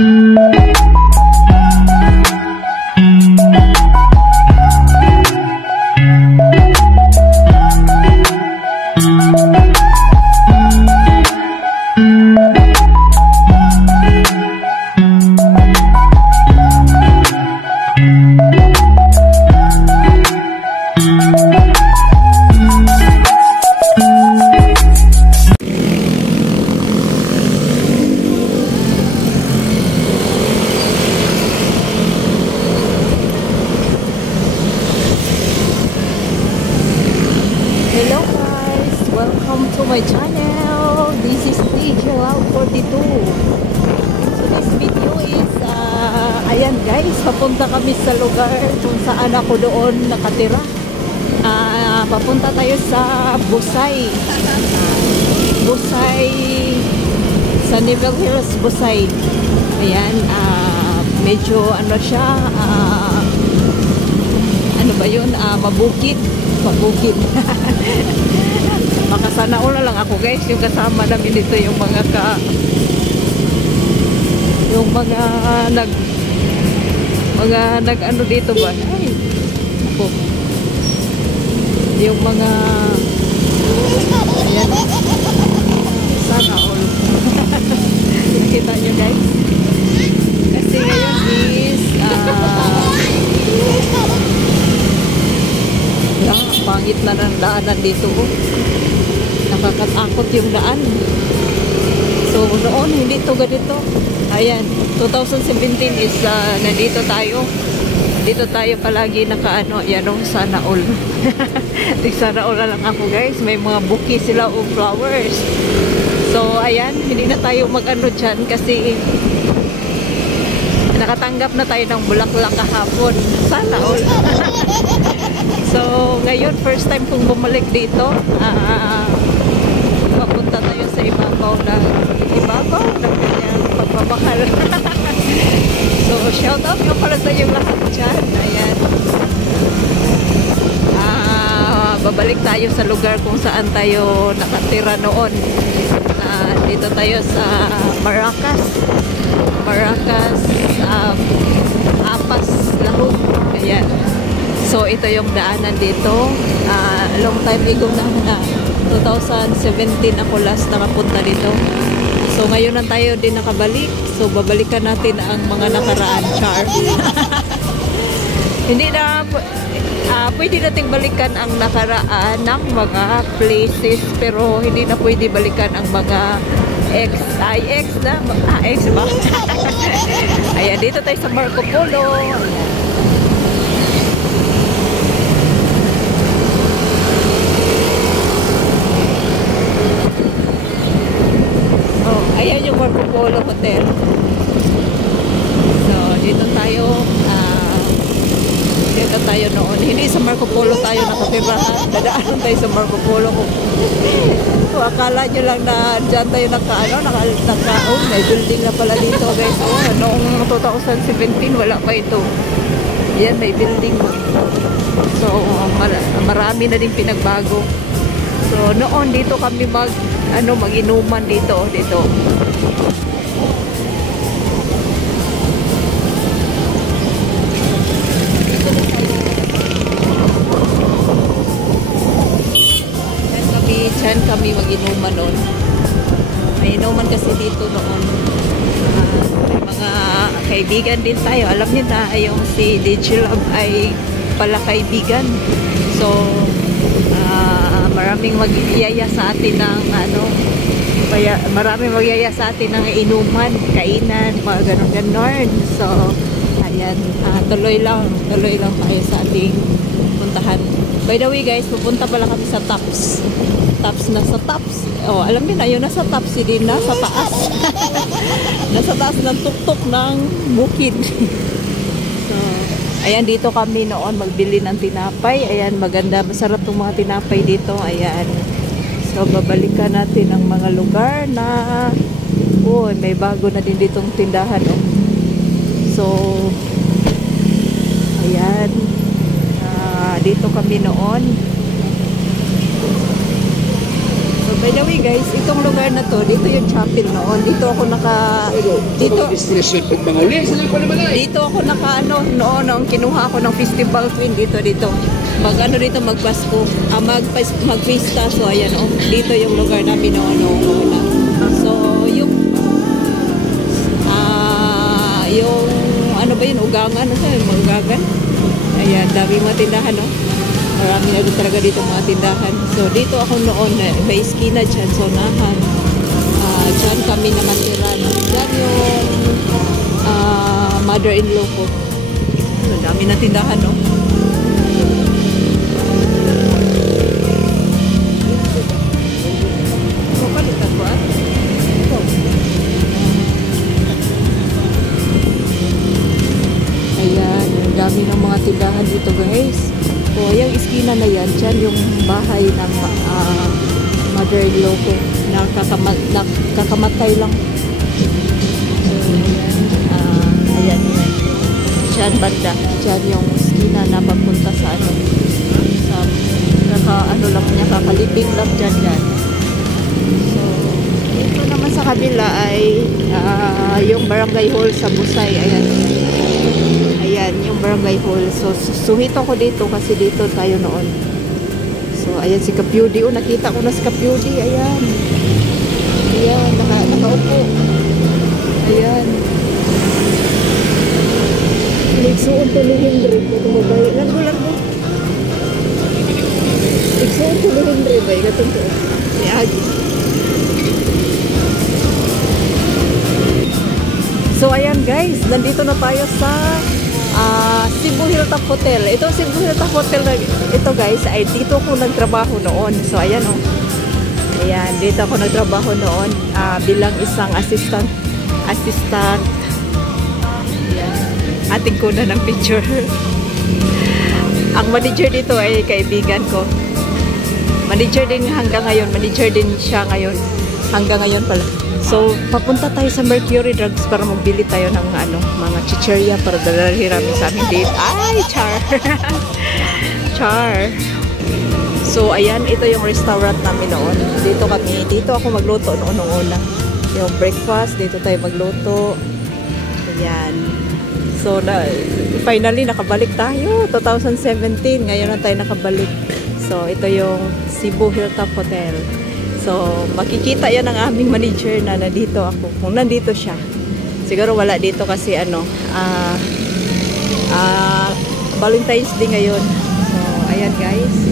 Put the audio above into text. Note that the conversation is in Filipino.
Hello guys! Welcome to my channel! This is DJ Love 42. So this video is, ayan guys, papunta kami sa lugar kung saan ako doon nakatira. Papunta tayo sa Busay. Busay, sa Neville Hills, Busay. Ayan, medyo ano siya, ano ba yun, mabukid. Pabukid. Makasana na lang ako guys, yung kasama namin dito yung mga nag ano dito ba, ay ako, yung mga ayan, sana all. Nakita nyo guys, kasi ngayon is pangit na ng daanan dito, nakakatakot yung daan. So noon hindi to ganito. Ayan, 2017 is nandito tayo palagi nakaano, yan o, sana all. Sana all na lang ako guys, may mga bouquet sila o flowers. So ayan, hindi na tayo mag-ano dyan kasi nakatanggap na tayo ng bulaklak kahapon. Sana all. So, ngayon, first time kong bumalik dito. Papunta tayo sa ibabaw ng kanyang pagmamahal. So, shout out yung pala sa yung lahat dyan. Ayan. Babalik tayo sa lugar kung saan tayo nakatira noon. Dito tayo sa Maracas. Apas, Lahog. Ayan. So, ito yung daanan dito. Long time ago na, 2017 ako last nakapunta dito. So, ngayon na tayo din nakabalik. So, babalikan natin ang mga nakaraan, char. Hindi na, pwede nating balikan ang nakaraan ng mga places, pero hindi na pwede balikan ang mga ex ba? Ayan, dito tayo sa Marco Polo. Ayan yung Marco Polo Hotel. So, dito tayo noon. Hindi sa Marco Polo tayo nakatira. Dadaanan tayo sa Marco Polo. So, akala nyo lang na dyan tayo may building na pala dito guys. Noong 2017, wala pa ito. Yan, may building. So, marami na din pinagbago. So, noon dito kami mag-inuman dito. Diyan kami mag-inuman noon. May inuman kasi dito noon. May mga kaibigan din tayo. Alam niyo na, yung si DJ Love ay pala kaibigan. So, maraming mag-iyaya sa atin ng maraming mag-iyaya sa atin ng inuman, kainan, mga ganon-ganon. So, ayan, tuloy lang tayo sa ating puntahan. By the way guys, pupunta pala kami sa Tops. Nasa Tops. Oh, alam niyo na, yun nasa Tops, hindi nasa taas. Nasa taas ng tuktok ng bukid. So, ayan, dito kami noon magbili ng tinapay. Ayan, maganda, masarap tong mga tinapay dito. Ayan. So, babalikan natin ang mga lugar na may bago na din ditong tindahan. Oh. So, ayan. Dito kami noon. So, By the way guys, itong lugar na to, dito yung chapel noon. Dito ako dito ako naka ano noon nung kinuha ako ng festival queen dito. Mag-ano dito magpasko, magpista. So ayan oh, dito yung lugar namin noon. So yung ano ba yun, ugangan, ano sa ugangan. Ayan, dami mga tindahan no. Marami na talaga dito mga tindahan. So, dito ako noon, may iskina dyan, Sonahan. Dyan kami naman tiran. Dyan yung mother-in-law ko. So, dami na tindahan, no? Palitan ko, Ayan, ang dami ng mga tindahan dito, guys. So, yung iskina na yan, dyan yung bahay ng mother-in-law ko. Nakakamatay lang. So, ayan. Dyan banda. Dyan yung iskina na papunta sa ano. Kakaliping lang dyan. So, dito naman sa kabila ay yung barangay hall sa Busay. Ayan, yung barangay hall. So, suhito ko dito kasi dito tayo noon. So, ayan si Kapyudi. Oh, nakita ko na si Kapyudi. Ayan. Ayan, nakaupo. Ayan. Nagsuon to ni Henry. Ito mo ba? Largo. Nagsuon to ni Henry ba? Gatong to. Ni Agi. So, ayan guys. Nandito na tayo sa Cebu Hilltop Hotel. Ito Cebu Hilltop Hotel na ito guys ay dito ako nagtrabaho noon. So ayan oh. Ayan, dito ako nagtrabaho noon bilang isang assistant. Ayan. Ating kuna ng picture. Ang manager dito ay kaibigan ko. Manager din hanggang ngayon. Manager din siya ngayon. Hanggang ngayon pala. So, papunta tayo sa Mercury Drugs para magbili tayo ng mga chicheria para dalhin namin sa aming date. Ay, char! Char! So, ayan, ito yung restaurant namin noon. Dito ako magluto noon nung una. Yung breakfast, dito tayo magluto. Ayan. So, finally, nakabalik tayo. 2017, ngayon na tayo nakabalik. So, ito yung Cebu Hilltop Hotel. So, makikita yan ng aming manager na nandito ako. Kung nandito siya. Siguro wala dito kasi Valentine's Day ngayon. So, ayan guys.